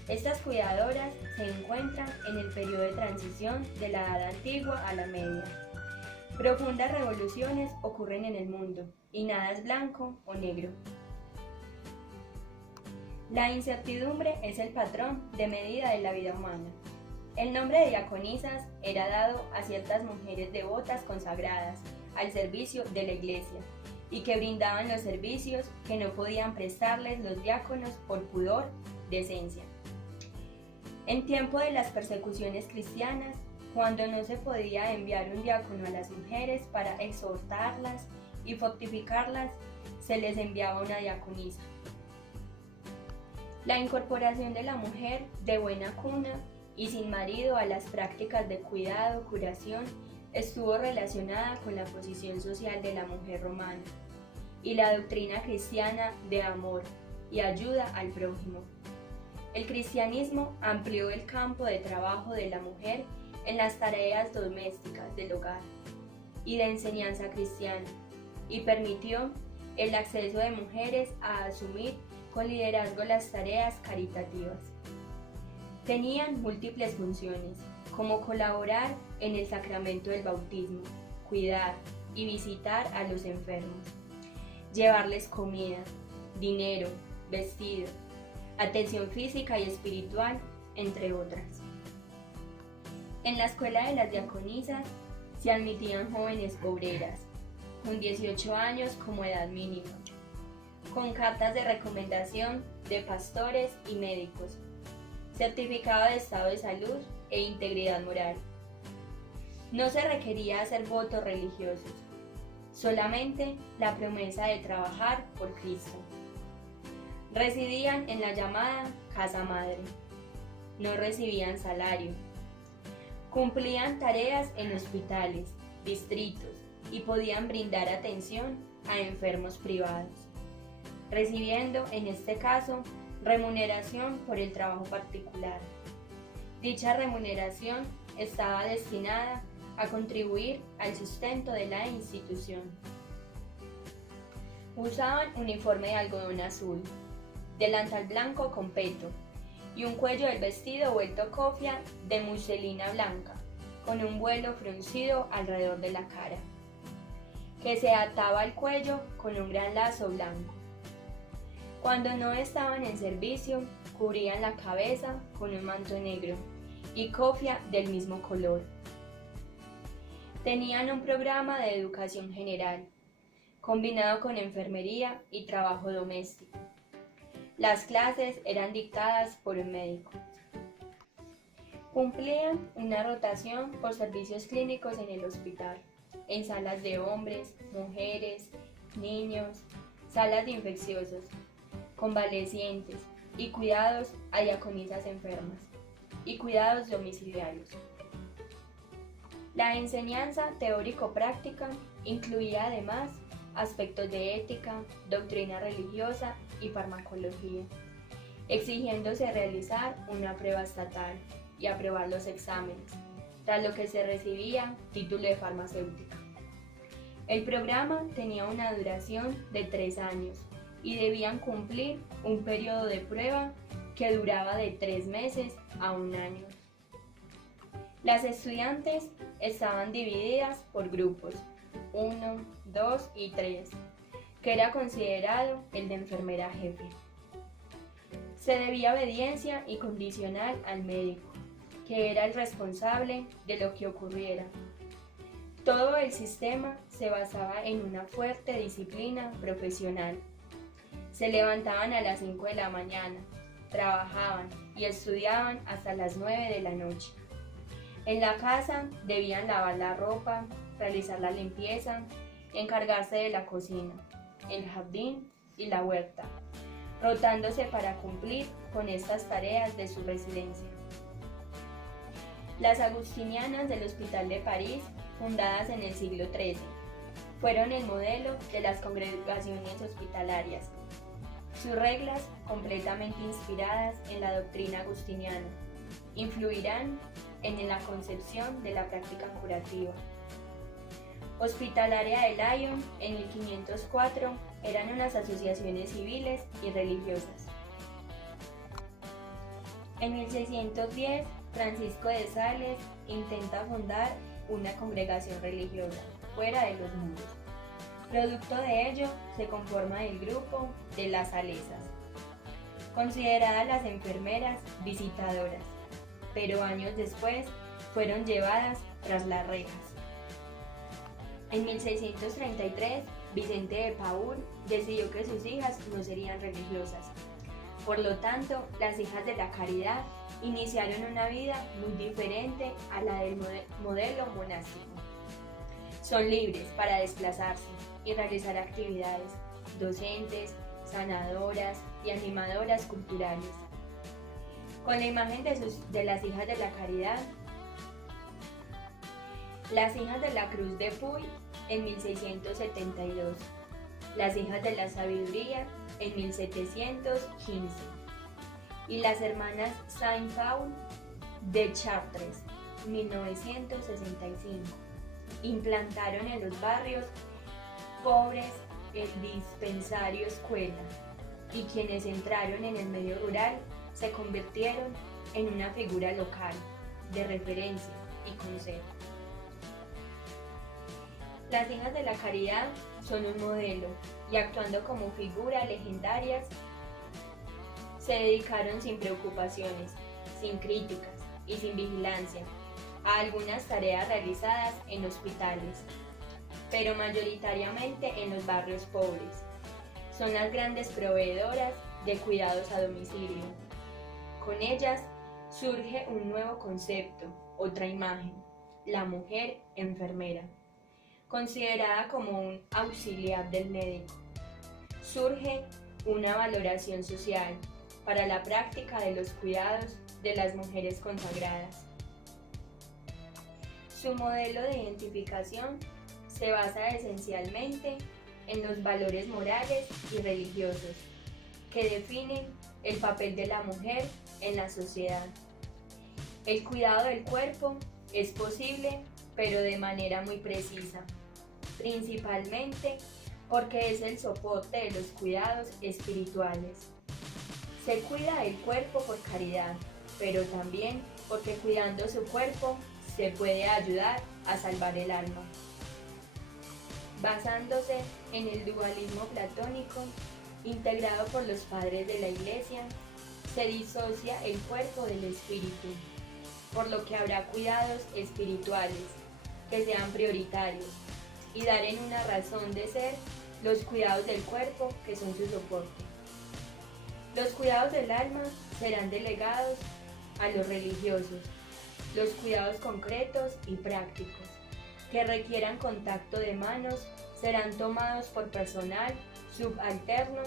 Estas cuidadoras se encuentran en el periodo de transición de la Edad Antigua a la Media. Profundas revoluciones ocurren en el mundo y nada es blanco o negro. La incertidumbre es el patrón de medida de la vida humana. El nombre de diaconisas era dado a ciertas mujeres devotas consagradas al servicio de la iglesia y que brindaban los servicios que no podían prestarles los diáconos por pudor, decencia. En tiempo de las persecuciones cristianas, cuando no se podía enviar un diácono a las mujeres para exhortarlas y fortificarlas, se les enviaba una diaconisa. La incorporación de la mujer de buena cuna y sin marido a las prácticas de cuidado, curación, estuvo relacionada con la posición social de la mujer romana y la doctrina cristiana de amor y ayuda al prójimo. El cristianismo amplió el campo de trabajo de la mujer en las tareas domésticas del hogar y de enseñanza cristiana y permitió el acceso de mujeres a asumir con liderazgo las tareas caritativas. Tenían múltiples funciones, como colaborar en el sacramento del bautismo, cuidar y visitar a los enfermos, llevarles comida, dinero, vestido, atención física y espiritual, entre otras. En la escuela de las diaconisas se admitían jóvenes obreras, con 18 años como edad mínima, con cartas de recomendación de pastores y médicos, certificado de estado de salud e integridad moral. No se requería hacer votos religiosos, solamente la promesa de trabajar por Cristo. Residían en la llamada casa madre, no recibían salario, cumplían tareas en hospitales distritos y podían brindar atención a enfermos privados, recibiendo en este caso remuneración por el trabajo particular. Dicha remuneración estaba destinada a contribuir al sustento de la institución. Usaban uniforme de algodón azul, delantal blanco con peto y un cuello del vestido vuelto cofia de muselina blanca, con un vuelo fruncido alrededor de la cara, que se ataba al cuello con un gran lazo blanco. Cuando no estaban en servicio, cubrían la cabeza con un manto negro y cofia del mismo color. Tenían un programa de educación general, combinado con enfermería y trabajo doméstico. Las clases eran dictadas por un médico. Cumplían una rotación por servicios clínicos en el hospital, en salas de hombres, mujeres, niños, salas de infecciosos, convalecientes y cuidados a diaconisas enfermas y cuidados domiciliarios. La enseñanza teórico-práctica incluía además aspectos de ética, doctrina religiosa y farmacología, exigiéndose realizar una prueba estatal y aprobar los exámenes, tras lo que se recibía título de farmacéutica. El programa tenía una duración de 3 años y debían cumplir un periodo de prueba que duraba de 3 meses a 1 año. Las estudiantes estaban divididas por grupos 1, 2 y 3, que era considerado el de enfermera jefe. Se debía obediencia incondicional al médico, que era el responsable de lo que ocurriera. Todo el sistema se basaba en una fuerte disciplina profesional. Se levantaban a las 5 de la mañana, trabajaban y estudiaban hasta las 9 de la noche. En la casa debían lavar la ropa, realizar la limpieza, encargarse de la cocina, el jardín y la huerta, rotándose para cumplir con estas tareas de su residencia. Las agustinianas del Hospital de París, fundadas en el siglo XIII, fueron el modelo de las congregaciones hospitalarias. Sus reglas, completamente inspiradas en la doctrina agustiniana, influirán en la concepción de la práctica curativa. Hospitalaria de Lyon, en 1504, eran unas asociaciones civiles y religiosas. En 1610, Francisco de Sales intenta fundar una congregación religiosa fuera de los muros. Producto de ello, se conforma el grupo de las Salesas, consideradas las enfermeras visitadoras, pero años después fueron llevadas tras las rejas. En 1633, Vicente de Paúl decidió que sus hijas no serían religiosas. Por lo tanto, las hijas de la caridad iniciaron una vida muy diferente a la del modelo monástico. Son libres para desplazarse y realizar actividades docentes, sanadoras y animadoras culturales. Con la imagen de las hijas de la caridad, las hijas de la Cruz de Puy en 1672, las hijas de la sabiduría en 1715 y las hermanas Saint-Paul de Chartres 1965. Implantaron en los barrios pobres el dispensario escuela y quienes entraron en el medio rural se convirtieron en una figura local de referencia y consejo. Las hijas de la caridad son un modelo y actuando como figuras legendarias se dedicaron sin preocupaciones, sin críticas y sin vigilancia a algunas tareas realizadas en hospitales, pero mayoritariamente en los barrios pobres. Son las grandes proveedoras de cuidados a domicilio. Con ellas surge un nuevo concepto, otra imagen, la mujer enfermera, considerada como un auxiliar del médico. Surge una valoración social para la práctica de los cuidados de las mujeres consagradas. Su modelo de identificación se basa esencialmente en los valores morales y religiosos que definen el papel de la mujer en la sociedad. El cuidado del cuerpo es posible, pero de manera muy precisa, principalmente porque es el soporte de los cuidados espirituales. Se cuida el cuerpo por caridad, pero también porque cuidando su cuerpo se puede ayudar a salvar el alma. Basándose en el dualismo platónico, integrado por los padres de la Iglesia, se disocia el cuerpo del espíritu, por lo que habrá cuidados espirituales que sean prioritarios y dar en una razón de ser los cuidados del cuerpo que son su soporte. Los cuidados del alma serán delegados a los religiosos, los cuidados concretos y prácticos que requieran contacto de manos serán tomados por personal subalterno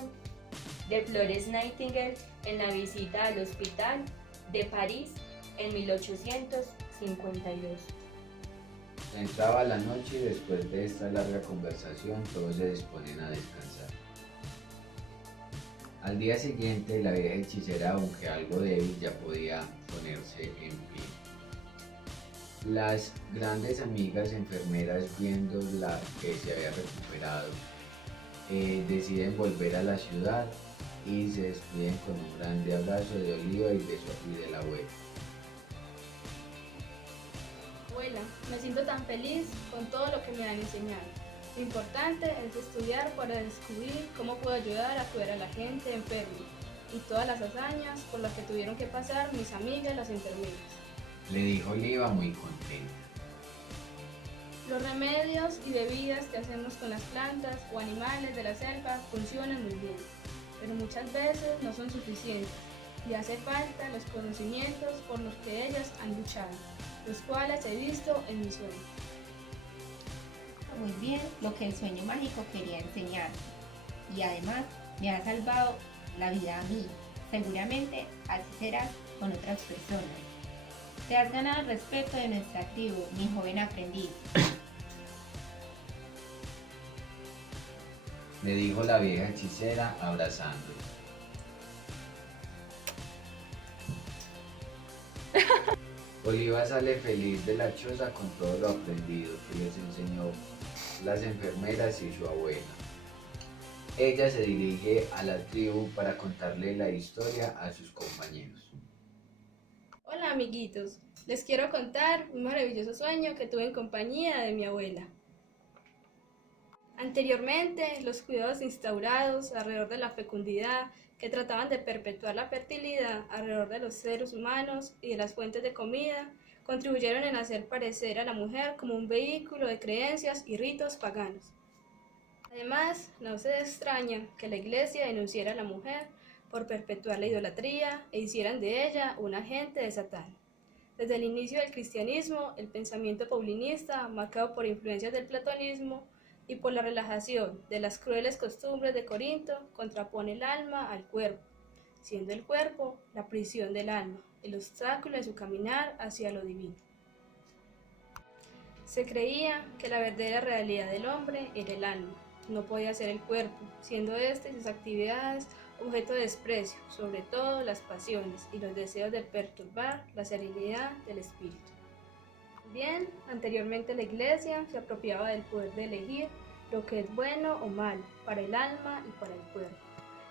de Florence Nightingale en la visita al hospital de París en 1852. Entraba la noche y después de esta larga conversación todos se disponen a descansar. Al día siguiente la vieja hechicera, aunque algo débil, ya podía ponerse en pie. Las grandes amigas enfermeras, viéndola que se había recuperado, deciden volver a la ciudad y se despiden con un grande abrazo de Oliva y de la abuela. Abuela, me siento tan feliz con todo lo que me han enseñado. Lo importante es estudiar para descubrir cómo puedo ayudar a cuidar a la gente enferma y todas las hazañas por las que tuvieron que pasar mis amigas las enfermeras. Le dijo Oliva muy contenta. Los remedios y bebidas que hacemos con las plantas o animales de la selva funcionan muy bien, pero muchas veces no son suficientes y hace falta los conocimientos por los que ellas han luchado, los cuales he visto en mi sueño. Muy bien lo que el sueño mágico quería enseñar. Y además me ha salvado la vida a mí. Seguramente así serás con otras personas. Te has ganado el respeto de nuestra tribu, mi joven aprendiz. Le dijo la vieja hechicera abrazándolo. Oliva sale feliz de la choza con todo lo aprendido que les enseñó las enfermeras y su abuela. Ella se dirige a la tribu para contarle la historia a sus compañeros. Hola amiguitos, les quiero contar un maravilloso sueño que tuve en compañía de mi abuela. Anteriormente, los cuidados instaurados alrededor de la fecundidad que trataban de perpetuar la fertilidad alrededor de los seres humanos y de las fuentes de comida contribuyeron en hacer parecer a la mujer como un vehículo de creencias y ritos paganos. Además, no se extraña que la Iglesia denunciara a la mujer por perpetuar la idolatría e hicieran de ella un agente de Satán. Desde el inicio del cristianismo, el pensamiento paulinista, marcado por influencias del platonismo y por la relajación de las crueles costumbres de Corinto, contrapone el alma al cuerpo, siendo el cuerpo la prisión del alma, el obstáculo de su caminar hacia lo divino. Se creía que la verdadera realidad del hombre era el alma, no podía ser el cuerpo, siendo éste y sus actividades objeto de desprecio, sobre todo las pasiones y los deseos de perturbar la serenidad del espíritu. Bien, anteriormente la Iglesia se apropiaba del poder de elegir lo que es bueno o malo para el alma y para el cuerpo,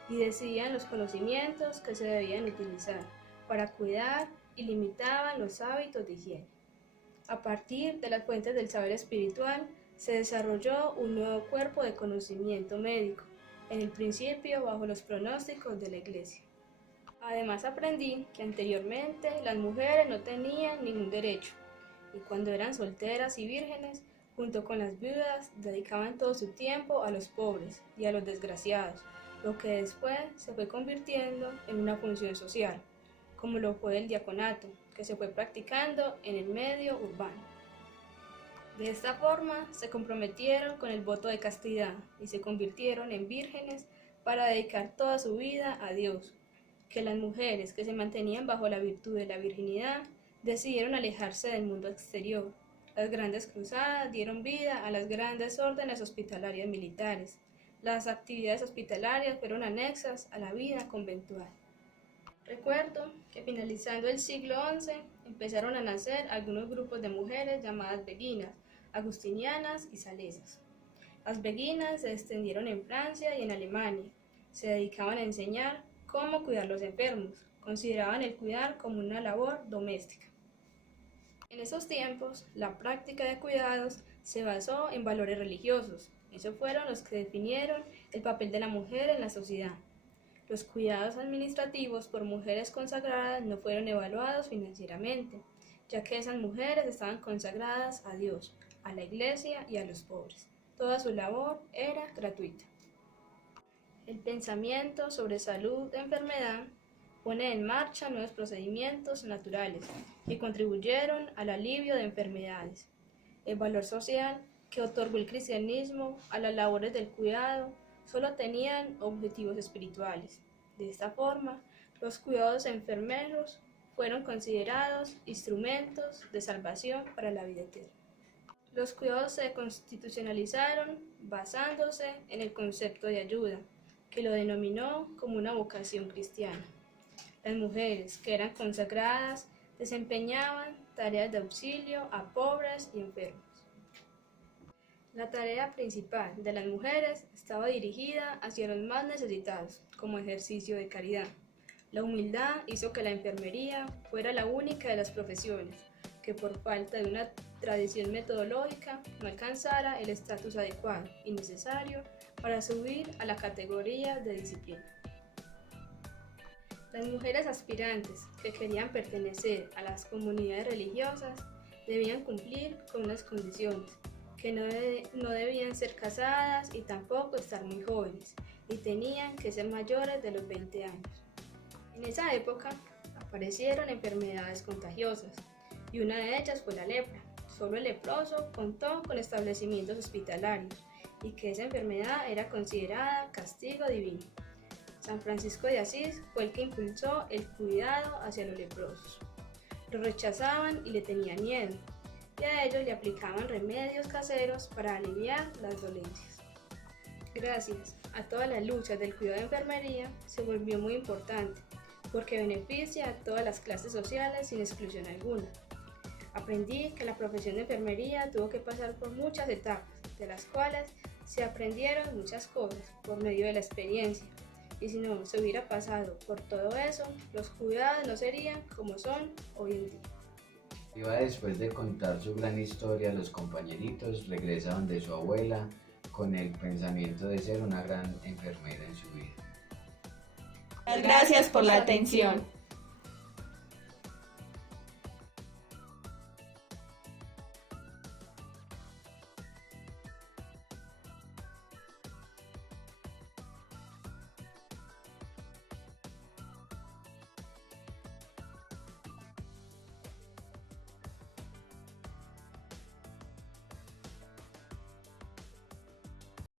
y decidían los conocimientos que se debían utilizar para cuidar y limitaban los hábitos de higiene. A partir de las fuentes del saber espiritual, se desarrolló un nuevo cuerpo de conocimiento médico, en el principio bajo los pronósticos de la Iglesia. Además aprendí que anteriormente las mujeres no tenían ningún derecho, y cuando eran solteras y vírgenes, junto con las viudas, dedicaban todo su tiempo a los pobres y a los desgraciados, lo que después se fue convirtiendo en una función social, como lo fue el diaconato, que se fue practicando en el medio urbano. De esta forma se comprometieron con el voto de castidad y se convirtieron en vírgenes para dedicar toda su vida a Dios, que las mujeres que se mantenían bajo la virtud de la virginidad decidieron alejarse del mundo exterior, Las grandes cruzadas dieron vida a las grandes órdenes hospitalarias militares. Las actividades hospitalarias fueron anexas a la vida conventual. Recuerdo que finalizando el siglo XI empezaron a nacer algunos grupos de mujeres llamadas beguinas, agustinianas y salesas. Las beguinas se extendieron en Francia y en Alemania. Se dedicaban a enseñar cómo cuidar los enfermos. Consideraban el cuidar como una labor doméstica. En esos tiempos, la práctica de cuidados se basó en valores religiosos. Esos fueron los que definieron el papel de la mujer en la sociedad. Los cuidados administrativos por mujeres consagradas no fueron evaluados financieramente, ya que esas mujeres estaban consagradas a Dios, a la iglesia y a los pobres. Toda su labor era gratuita. El pensamiento sobre salud e enfermedad pone en marcha nuevos procedimientos naturales que contribuyeron al alivio de enfermedades. El valor social que otorgó el cristianismo a las labores del cuidado solo tenían objetivos espirituales. De esta forma, los cuidados enfermeros fueron considerados instrumentos de salvación para la vida eterna. Los cuidados se constitucionalizaron basándose en el concepto de ayuda, que lo denominó como una vocación cristiana. Las mujeres que eran consagradas desempeñaban tareas de auxilio a pobres y enfermos. La tarea principal de las mujeres estaba dirigida hacia los más necesitados, como ejercicio de caridad. La humildad hizo que la enfermería fuera la única de las profesiones que por falta de una tradición metodológica no alcanzara el estatus adecuado y necesario para subir a la categoría de disciplina. Las mujeres aspirantes que querían pertenecer a las comunidades religiosas debían cumplir con unas condiciones, que no debían ser casadas y tampoco estar muy jóvenes, y tenían que ser mayores de los 20 años. En esa época aparecieron enfermedades contagiosas, y una de ellas fue la lepra. Solo el leproso contó con establecimientos hospitalarios, y que esa enfermedad era considerada castigo divino. San Francisco de Asís fue el que impulsó el cuidado hacia los leprosos. Los rechazaban y le tenían miedo, y a ellos le aplicaban remedios caseros para aliviar las dolencias. Gracias a todas las luchas del cuidado de enfermería, se volvió muy importante, porque beneficia a todas las clases sociales sin exclusión alguna. Aprendí que la profesión de enfermería tuvo que pasar por muchas etapas, de las cuales se aprendieron muchas cosas por medio de la experiencia. Y si no se hubiera pasado por todo eso, los cuidados no serían como son hoy en día. Iba después de contar su gran historia a los compañeritos, regresa donde su abuela con el pensamiento de ser una gran enfermera en su vida. Gracias por la atención.